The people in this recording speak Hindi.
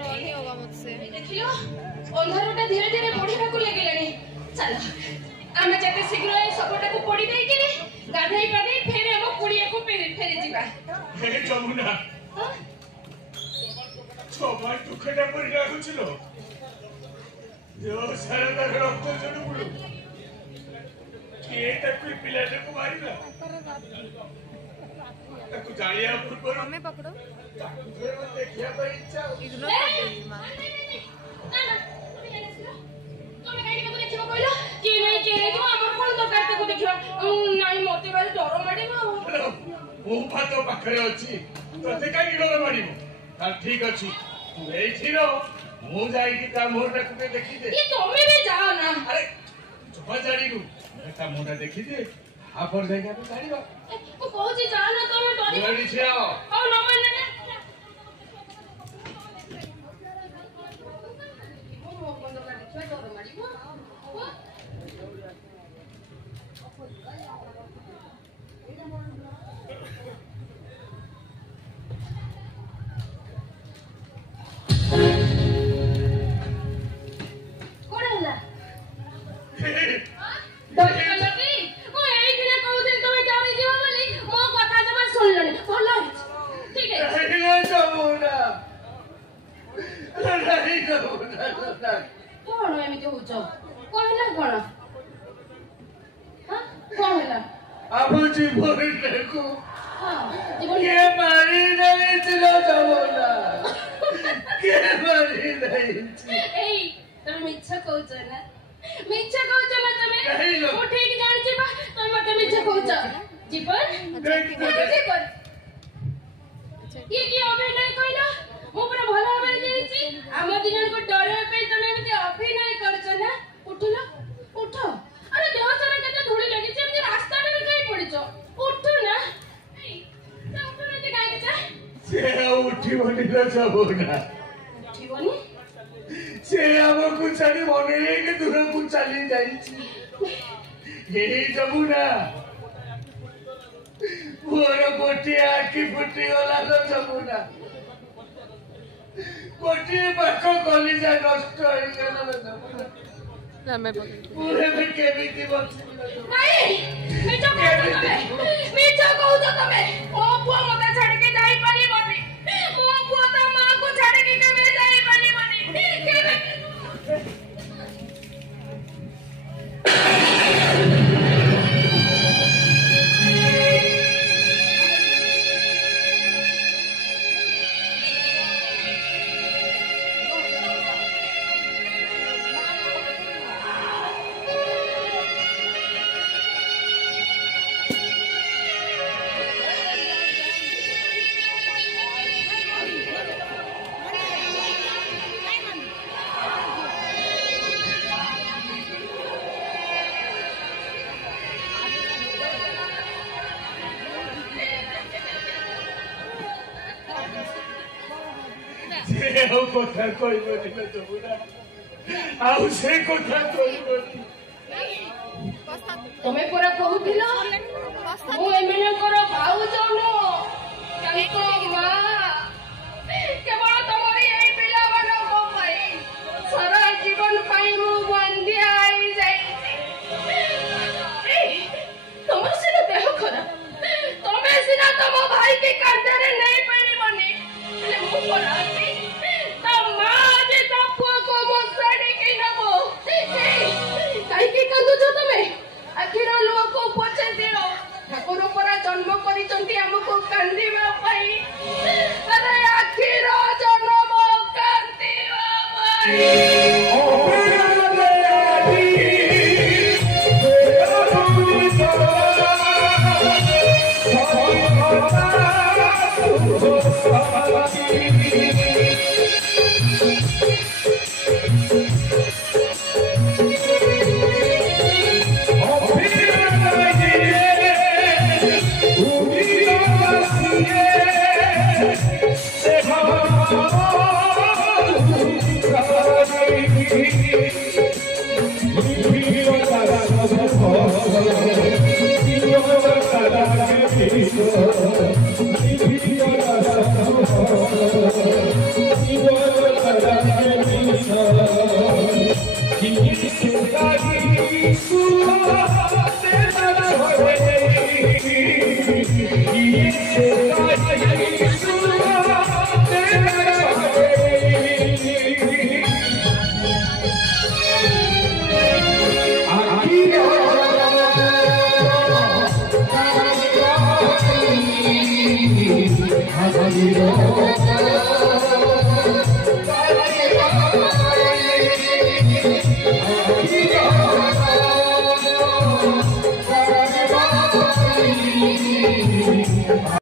नहीं होगा मुझसे। देखियो अंधारटा धीरे धीरे बढ़िया को लगलानी। चल आमे जते शीघ्र ए सबटा को पड़ी देई के गाधई पादई फेर हम कुड़िया को फेर जीवा। हे जमुना सबार दुखटा पड़ी लागुछलो जो सारा रक्त जड़ू बुडू के तक पिलाटे को मारिला ताकू जालिया पूर्व हमें पकड़ो देखिया पर इच्छा इग्नोर कर देगी मां। ना ना तुम्हें गाड़ी को देखियो कहलो कि नहीं के तो हमर कोन तो काटे को देखियो नहीं मते बारे डर माडे मा वो भातो पाखरे अछि तते काई डर मारिबो ता ठीक अछि तू एठी रो मु जाई कि ता मोरटा को देखि दे ये तुम्हें भी जाओ ना। अरे चुप जाड़ी रू ता मोरटा देखि दे आपर जाएगा तो गाड़ी बा वो कहूची जाओ ना तुम्हें डरी गाड़ी छिया और न मानने ना वो बंद कर दे डर माडीबो पूरे में केबीती बच नहीं मीठा कहू तो तमे ओ पुआ मते छाड़ के जाई पारी बनी ओ पुआ तो मां को छाड़ के केबे जाई पारी बनी केबे কথা কইবনি না যমুনা আউ সে কথা কইবনি তুমি পুরা কহুতিল মু এমনে কর ভাউ জানো তাঙ্ক মা